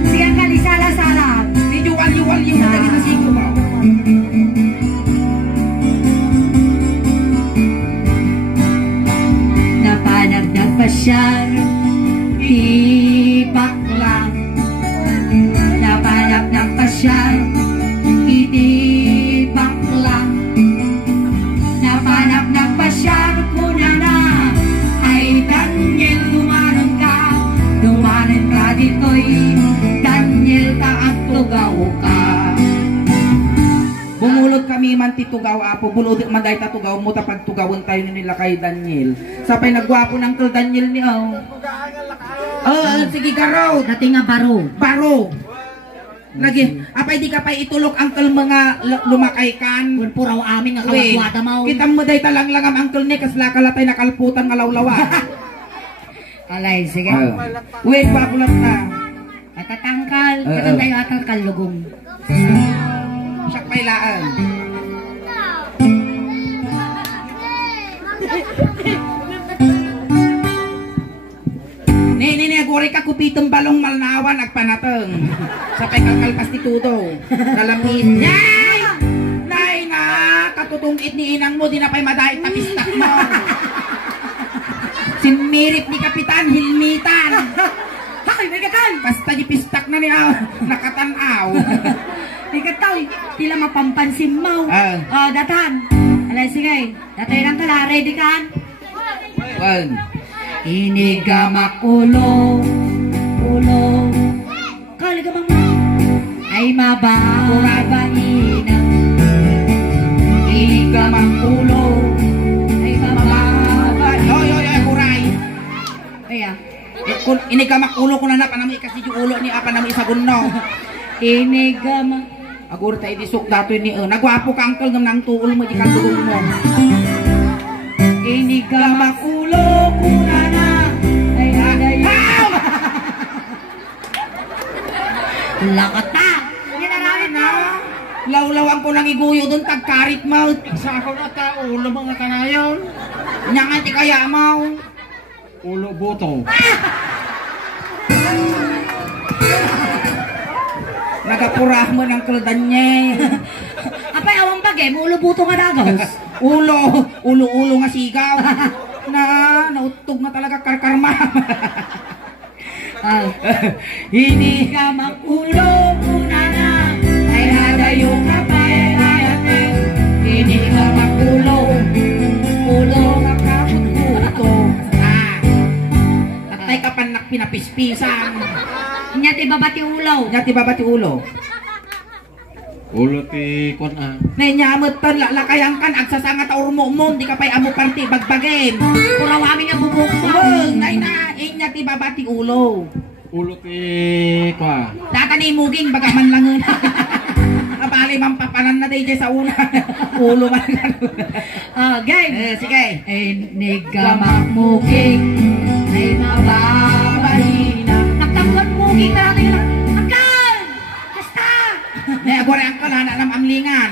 Sige ang kalisala-sala. Medyo wali-wali yung naging nasigo mo. Napanagdag pa siya, di bakla. Napanagdag pa siya, di bakla. Napanagdag pa siya, kuna na, ay Daniel, dumanan ka dito'y Daniel, taak tugaw ka. Bumulot kami man ti tugaw apo, bulod man dahi ta tugaw mo tapag tugawon tayo nila kay Daniel. Sapay nagwapo ng kay Daniel ni sige garaw. Dati nga baro. Baro. Lagi, apay di ka pa itulok angkel mga lumakay kan. Kung puraw amin nga Wait, kawagwata mo. kita mo dahi talang ang angkel ni kasla kalatay nakalputan nga lawlawa. Alay, sige. Wait, papulat na. Katatangkal, katantay atang kalugong. Siyak pailaan. Nini, agori ka kupitong balong malnawan agpanateng. Sapay kalkalpas ti tudo. Nalamit. Yay! Nay na, katutungit ni inang mo, di na pa'y madait na pistak mo. Sinmirip ni Kapitan Hilmitan. Hay, may katay! Basta di pistak na niya, nakatanaw. May katay! Tila mapampansin mo. Datan. Alay, sige. Datay lang kala, ready kan? Inigamak ulo, kaligamang mo ay mababaina. Inigamak ulo ay mababaina. Oy, kuray. Kaya, Inigamak ulo ko na panami kasi yung ulo ni apa nami isa gunno. inigamak. Agur tayo disok dato ni nagwapo ka angkel ngam nang tuul mo di kandung mo. Inigamak ulo kunana ay adayo. Lakata! Yan na. Lawlawan ko lang iguyo doon tagkarit mo. Sa ako na ta, ulo mga kanayon. Nyangan ti kaya mo. Ulo buto. Nagapurah mo ng kuldan niya. Apay awang bagay, muulubuto nga dagos. Ulo nga sigaw. Nautog na talaga karkarma. Hindi ka makulo kunana ay hadayo ka payayate. Hindi ka makulo. Ulo nga kaputo. At tayo kapanak pinapispisan. Nyati babati ulaw. Nyati babati ulo. Ulo ti kon Nenyamot tan lalakayang kan agsasanga ta urmo mo di ka pay amo party bagbagem. Kurawami nga bubuk mo. Nay na nyati babati ulo. Ulo ti kwa. Datani muging bagaman langen. Abali mampapanan na day sa una. Ulo man. Game. Sige. Ay nigamak muging ay mababalina. Nagtangkot muging na natin lang. Angkal! Basta! Agora ang kalana ng amlingan.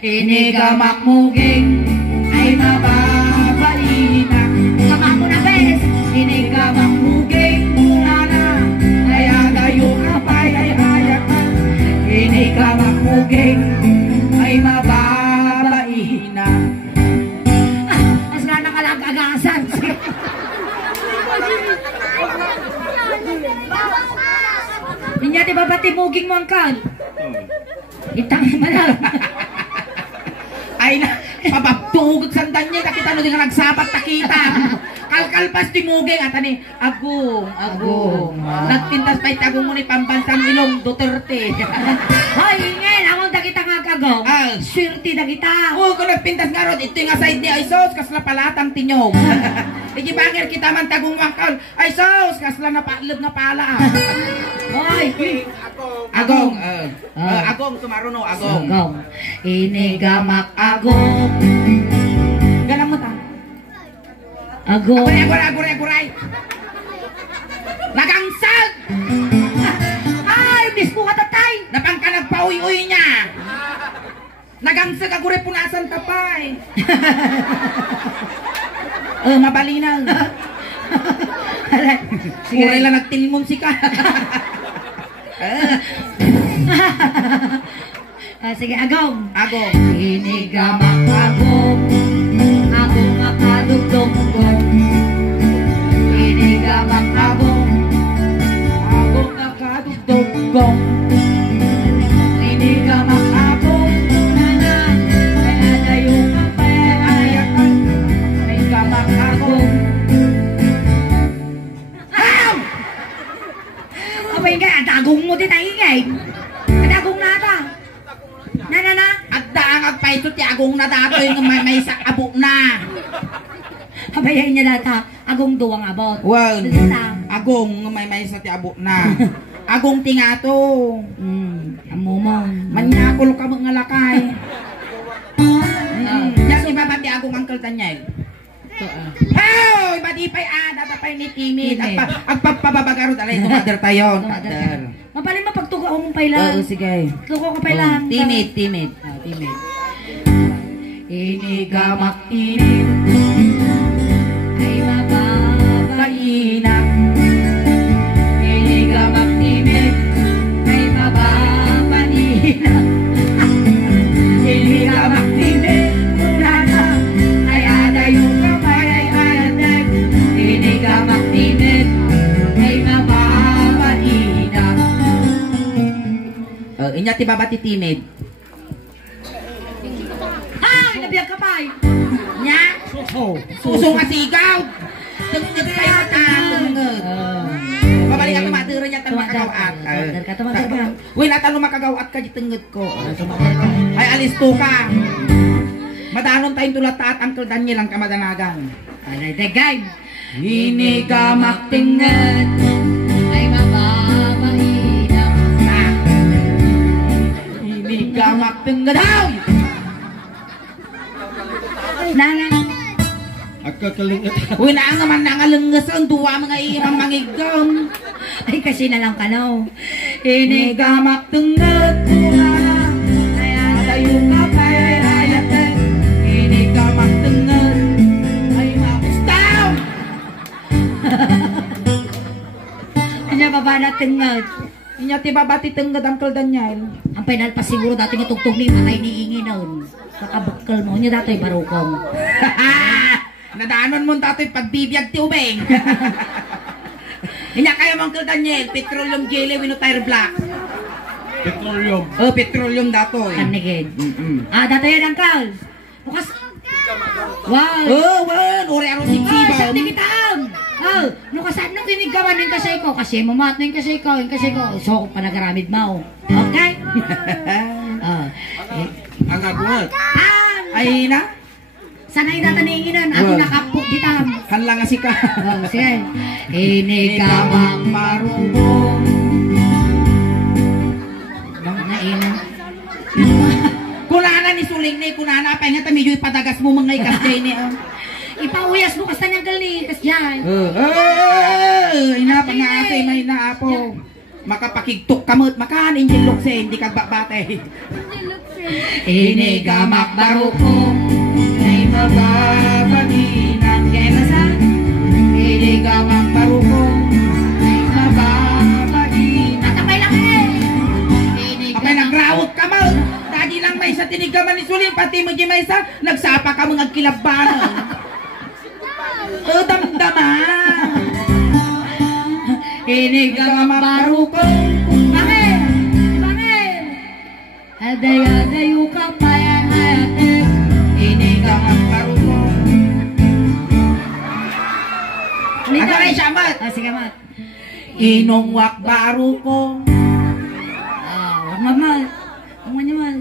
Inigamak muging ay mababalina. Sama ko na bes. Inigamak muging mulana ay agayo kapay ay ayakan. Inigamak muging ay mababalina. As nga nakalagagasan. Ninya di ba batimuging mo angkal? Itang malang. Ay na, pababtugod sandan niya, nakita no din nga nagsapat takita. Kalkalpas di muging, at ani, agong. Nagtintas pa itagong mo ni pambansang ilong Duterte. Hoy, ingay, amon da kita nga kagong. Swerte da kita. Oo, kung nagpintas nga ron, ito yung aside ni Aisos, kasla palatang tinyog. Iki bangir kita man tagong wangkal, Aisos, kasla na palib na pala. Hoy, Agong. Agong, tumaruno, agong. Agong. Inigamak agong. Galang mo ta. Agong. Aguray. Nagangsag! Ay, bis mo katatay. Napangka nagpauy-uy niya. Nagangsag aguray punasan tapay. Mabalinaw. Uray lang nagtilmon si ka. Sige, agong. Agong. Inigamak agong. Agong makadugdugdong. Inigamak agong. Agong makadugdugdong. Inigamak agong. Nana, kaya tayo kapayayakan. Inigamak agong. Haw! Abay nga, adagong mo din ang ingay. Adagong na ata. Na. At daang agpaito ti agong na dato yung may sa abo na. Habayain niya data. Agong duwang abot. Well, Data. agong may sa ti abo na. Agong tingato. Amumong. Manyakol ka mga lakay. Yan si Baba ti agong Uncle Daniel. Oh, iba di pa'y datapay ni Timid. Agpapababagaro dalay tumader tayo. Mapalim mo pagtuga mong pailan. Sige. Tuga ko pailan. Timid. Timid. Inigamak timid. Ay mababainang. Inigamak timid. Ay mababainang. Inigamak timid. Kunana. Ay ada yung kamay ay alatag. Inigamak timid. Ay mababainang. Inya ti Baba ti Timid. Ay, nabiyag ka pa eh. Nya? Suso nga sigaw. Tungtid kayo tungtid. Babalik ako matira niya tan makagawat. Tumadar ka. Uy, natalo makagawat ka di tungtid ko. Ay, alis to ka. Madanon tayong tulatat Uncle Daniel ang kamadanagan. Alay, dagay. Inigamak tingnan. Ay mababainang. Inigamak tingnan. Nana. Uy, naangaman nangalungas ang duwa mga imang mangigam. Ay, kasi na lang kanaw. Inigamak tingnan. Kunana. Ay tayo kapay ayatan. Inigamak tingnan. Ay mapustaw. Ano ba na tingnan? Inya ti Baba ti tungtid Uncle Daniel. Ang penal pa siguro dati nga tugtog ni matay ni Ingi noon. Kakabakal mo niya dati barukong. Nadanon mo dati pagbibiyag ti ubeng. Inya kayo Uncle Daniel, petroleum jelly wino tire black. Petroleum. Petroleum dato eh. Kanigid. Dati yan, Uncle. Bukas. Wow. Uri aro si Ay, Kiba. sakti kitaan. Nukasan nung tinigawan ng kasay ko. Kasi mamat na yung kasay ko. So, panagaramid mo. Okay? Ang abuhat. Ay na, Sanay data ni Inginan. Ako nakapok ditam. hanla nga si ka. Sige. Inigamang marubong. Mga ina. Kunana ni Suling ni, kunana pa nga tamidyo ipadagas mo mga ikasday ni. Ipauyas mo kasta niyang gali. Kasyan. Ina pa nga ate, may naapo. Makapakigtok kamot, makan, injil lukse, hindi kagbabate. Inigamak barukong. Ay mababaginan. Kaya basa? Inigamak barukong. Ay mababaginan. Atapay lang eh. Kapay nagrawot ka mo. Tadi lang may isa tinigaman ni Suling, pati mo may isa, nagsapa ka mga kilabanan. Damdama. Inigamak barukong. Bakit? Bakit? Aday-adayo ka pa yan hayatin. Inigamak barukong. Ulitin. Ako ay siyamat. Sige, mat. Inongwak barukong. Huwag mamal. Huwag mo niya mal.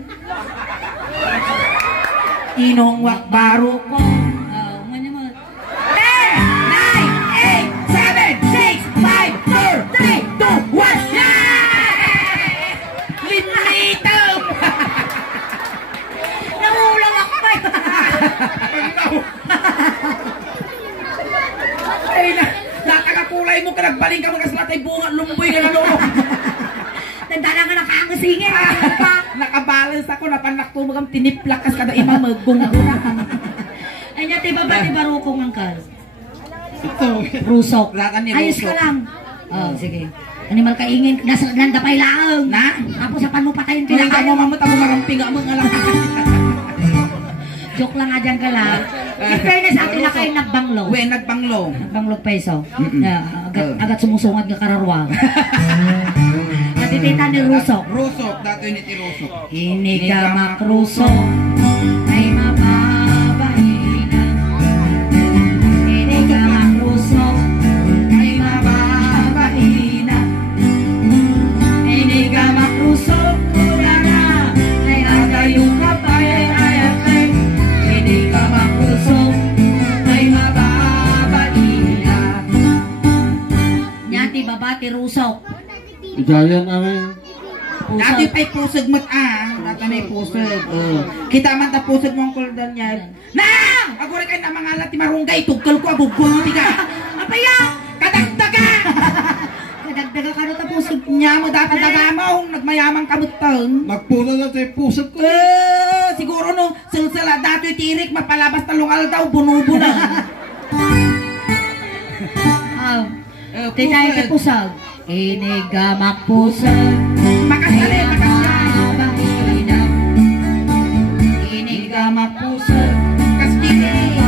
Inongwak barukong. Huwag mo niya mal. 10, 9, 8, 7, 6, 5, 4, 3, 2, 1. Linlitong! Nahulang ako pa. baling ka magkaslatay bunga, lumboy ka na loob. Nagdala nga nakaangasingin. Nakabalance ako, napanak ko magang tiniplakas kada ima magbunga-bunga. Ay niya, tiba ba ti barukong angkal? Ito. Rusok. Lakan ni Ayos Rusok. ka lang. Oh, sige. Animal kaingin, nasa ganda pa ilaang. Na? Tapos sa mo patayin Tuloy ka mo, tila. mamut ako maramping ako mga lang. Joke lang nga dyan ka lang. In fairness, atin na kayo nagbanglo. We, nagbanglo. Nagbanglo peso. Mm-mm. Agad sumusungad nga kararwa. Natitita ni Rusok. Rusok, dato yun iti Rusok. Hindi ka makrusok, ay mababahinan. Hindi ka makrusok, ay mababahinan. Hindi ka makrusok, wala na, ay agayong kapay ay atay. Hindi ka makrusok, ay mababahinan. Nyati babati Rusok. Jayan amin. Dati pa'y pusog mo't dati na'y pusog. Kita man ta pusog mo ang kuldan niya. Nang! Ako rin kayo na mga lati marunggay, tugkal ko, agugulti ka. Apaya! Kadagdaga! Kadagdaga ka na tapusog. Nya mo dapat dagamaw, nagmayamang kamutang. Magpuna lang tayo pusag ko. Siguro no, silsila dati tirik, mapalabas talungal daw, bunubo na. Tinay ka pusag. Inigamak pusag. Makasali, makasali. Mabahinan. Inigamak pusag. Kasdili.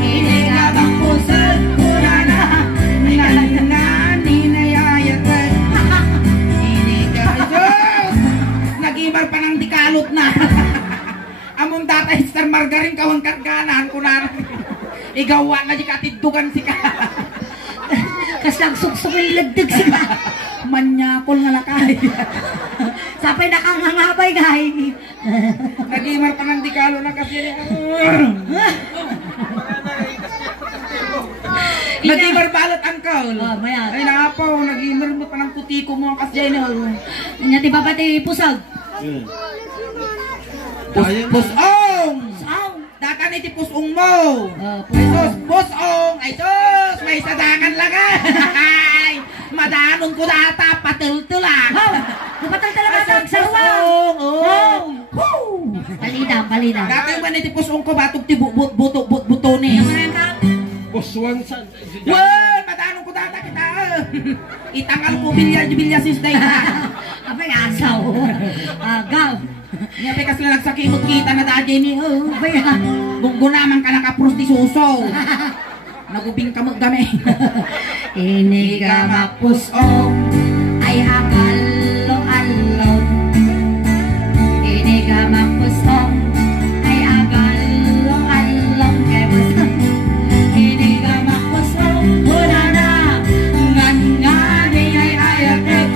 Inigamak pusag. Una na, ninayayatan. Inigamak. Nag-ibar pa ng dikalot na. Among tatay Star Margarin kawang karganan ko na. Igawa na di katiddugan si ka. Kaslang suksok yung lagdag sila. Manyakol nga lakay. Sapay nakangangabay gay. Nag-ibar pa ng dikalo na kasi. Nag-ibar balot angkol. Maya. Ay naapaw, nag-ibar mo pa ng putiko mo ang kasi. Nyati ba pati pusag? Pusong! Saan? Dakan iti pusong mo! Pusong. Ay sus, pusong! Ay sus! May sadangan lang ay! Madanon ko data, patul-tulang! Lupatal talaga sa sarwa! Palidang, palidang. Dati ba niti pusong ko, batog ti buto-buto-butones? Buswan sa... Wow! Madanon ko data kita! Itangal ko bilya sis day na! Apay asaw. Gaw. Nga pa kasi nagsakimot kita na dadya ni Baya. Gunggunaman ka nakaprostisuso. Nagubing ka magdami. Ini ka mapusong ay agalo-alon. Ini ka mapusong ay agalo-alon. Kaya pusong. Ini ka mapusong wala na. Ngan-ngani ay ayatek.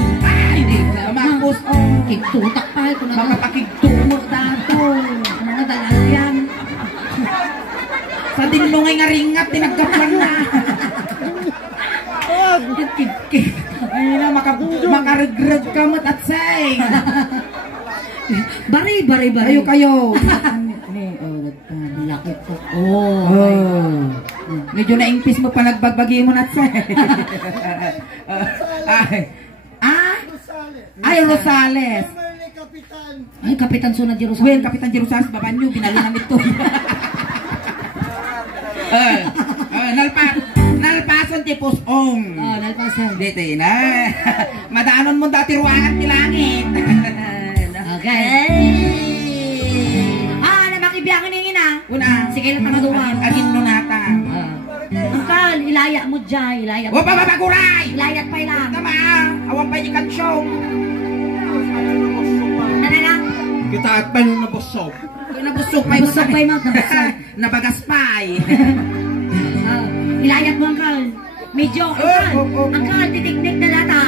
Hindi ka mapusong. Kitutak pa ko na Mga pakigtumot dato. Mga dalalyan. sa dinlungay nga ringat, tinagkapan na. Ay na, makaregreg ka mo't at say. Bari. Ayo kayo. Laki po. Medyo na-impis mo pa nagbagbagi mo na say. Ay, Rosales. Ay, Kapitan Sunad Jerusalem. Well, Kapitan Jerusalem, baba nyo, binalunan ito. Nalpason ti pusong. Nalpasan. Dito na. Madaanon mo dati ruangan ti langit. Okay. Namakibiyangin ningin Una. Sige lang tamaduan. Agin no nata. Angkal, ilaya mo dyan. Ilaya mo. O babaguray! Ilayat pa ilang. Tama, awang pa ikan siyong. Nanana? Kita at pa nung nabusog. Nabusog pa Nabusog pa yung mouth, nabusog. Nabagas pa Ilayat mo, Angkal. Medyo, Angkal. Angkal, titiknik na lata.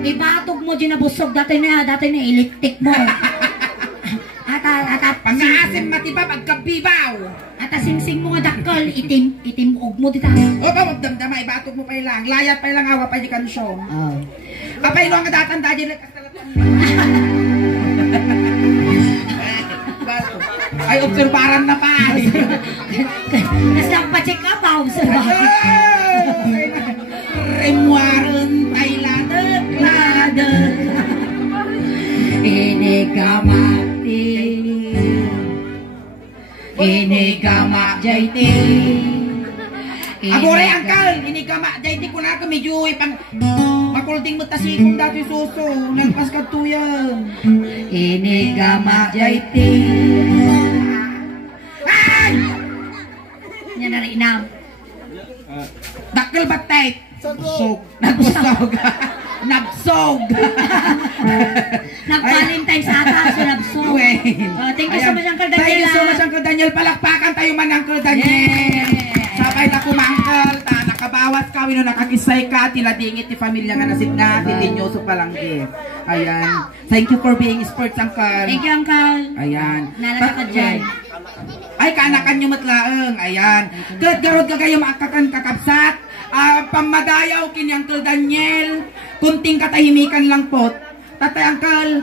Ibatog mo dyan nabusog. Dati na iliktik mo. Pang-aasim matiba pagkabibaw. Ata singsing mo nga dakkel, itimog mo dita. O damdama, ibatog mo pa ilang. Layat pa ilang awa pa ikan siyong. Kapay lo nga datanda dyan. Bato. Ay, obserbaran na pa. Tapos nagpa-check up ako sa bakit. Remuaren tay ladet ladet. Ini gamati. Ini gamak jaiti. Agore angkal, ini gamak jaiti ko na kami juy pang makulting mo tasikong dati suso. Nagpas ka tuyan. Ini gamak jaiti. Ay! Yan na rin inam. Dakkel batay. Nagsog. Nagsog. Nag-Valentine's ata, so nabsog. Thank you so much, Uncle Daniel. Thank you so much, Uncle Daniel. Palakpakan tayo man, Uncle Daniel. Sabay na kumangkal, nakabawas ka, wino nakakisay ka, tila dingit ti pamilya nga nasig na, titinyoso palanggi. Ayan. Thank you for being sports, Uncle. Thank you, Uncle. Ayan. Nalala ka dyan. Ay, kanakan nyo matlaeng. Ayan. Garod kagayo maakakan kakapsat. Pamadayaw kini Uncle Daniel. Kunting katahimikan lang pot. Tatay Uncle,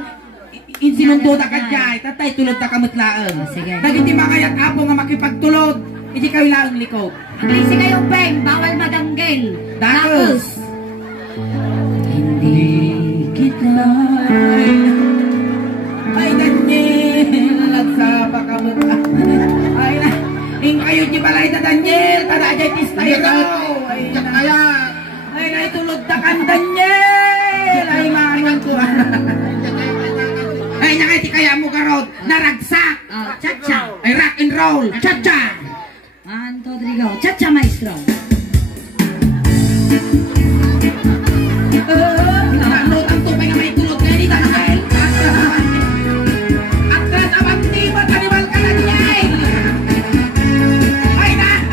insinundo na ka dyan. Tatay, tulod na kamutlaeng. Sige. Dagiti mga yat apo nga makipagtulod. Hindi kayo laang likog. Agree kayong peng, bawal madanggil. Dakos. Hindi kita. Ay, Daniel. Nagsaba ka mo. Ay, na. Ing kayo di balay na Daniel. Tada ajay tistay ko. Ay, na. Ay, na. Itulog na kan Daniel. Ay, maangan ko. Ay, nakiti kaya mo karod. Naragsak. Cha-cha. Ay, rock and roll. Cha-cha. 1, 2, 3, go. Cha-cha, maestro. Ano ang tupay nga may tulog na dito Daniel? Atras abanti mo, animal ka na Daniel. Ay na!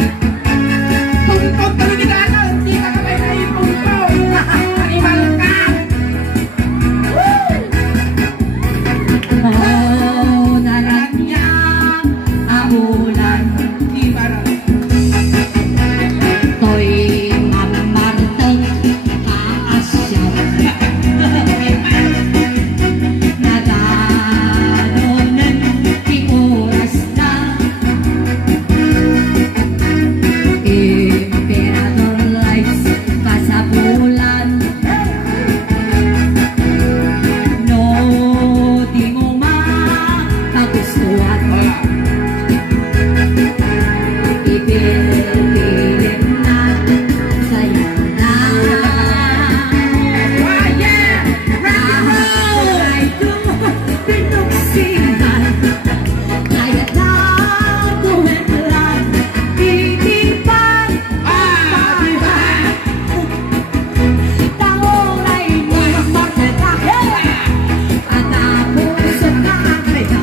Tungkong tuloy ni Dano, hindi ka kamay na yung tungkong. Animal ka! Oh, naranya ang ulan. Di ba? To'y mamartong aasyaw. Nadanonan di oras na. Emperador lights kasabulan. No, di mo makagustuhan. Ipipilit na sa'yo na. Ah, yeah! Ay doon pinuksihan. Kaya tatuhin lang. Titipan Ah, di ba? Tanguray mo magdadake. At puso ka ang kaya.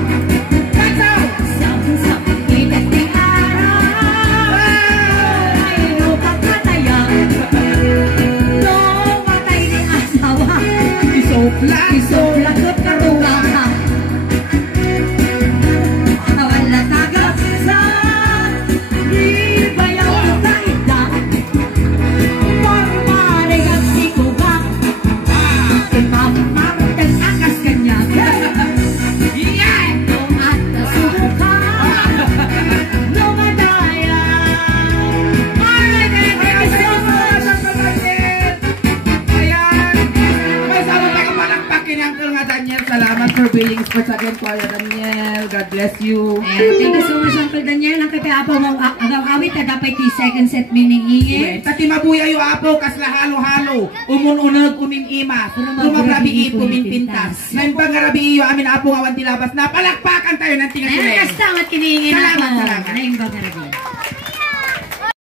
Katsaw! Siyang init ni araw. Ay lupang katayan. Nung matay ni asawa. Isopla! Isoplagot karungan ka. Wala tagap sa di bayaw na kaidang. Formaring ang sikugang. Ipamartang akas kanya. Yeah! Nung at nasubukan. Nung madaya. Alright, thank you so much. Ayan. May sama pa ka palakpakin ni Uncle nga Daniel. Salamat for being sports again, Kuya Daniel. God bless you. Thank you so much, Uncle Daniel. Ang kape-apo mo ang awit na dapat ti second set meaning ingin. Tati mabuya yu apo kasla halo-halo. Umununag umimima. Rumabrabi ito pintas. Ngayon pangarabi iyo amin apo awan tilabas na palakpakan tayo ng tingas. Ayan, kastangat kiningin ako. Salamat, salamat. Naimbang